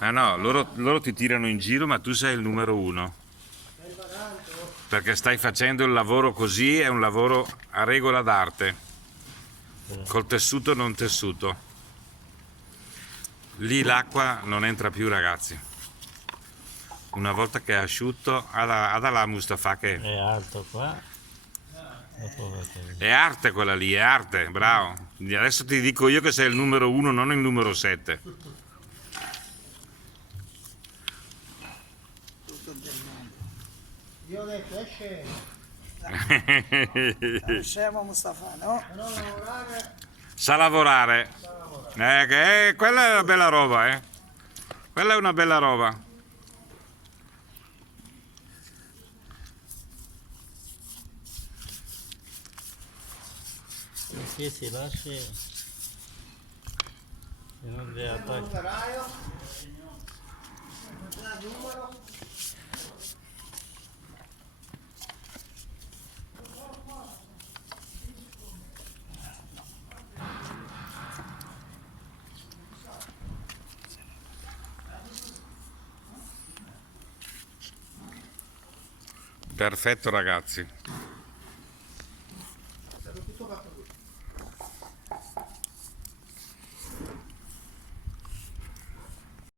Ah no, loro ti tirano in giro, ma tu sei il numero uno. Perché stai facendo il lavoro così, è un lavoro a regola d'arte, col tessuto non tessuto. Lì l'acqua non entra più, ragazzi. Una volta che è asciutto, ha la Mustafa che È alto qua. Dopo vedete. è arte quella lì, è arte, bravo. Adesso ti dico io che sei il numero uno, non il numero 7. Tutto del mondo. Io ho detto, esce. Scemo Mustafa, no? Non lavorare. Sa lavorare. Quella è una bella roba, eh. Quella è una bella roba. Perché si lasci e non deve attaccare. Operaio. Il numero. Perfetto, ragazzi.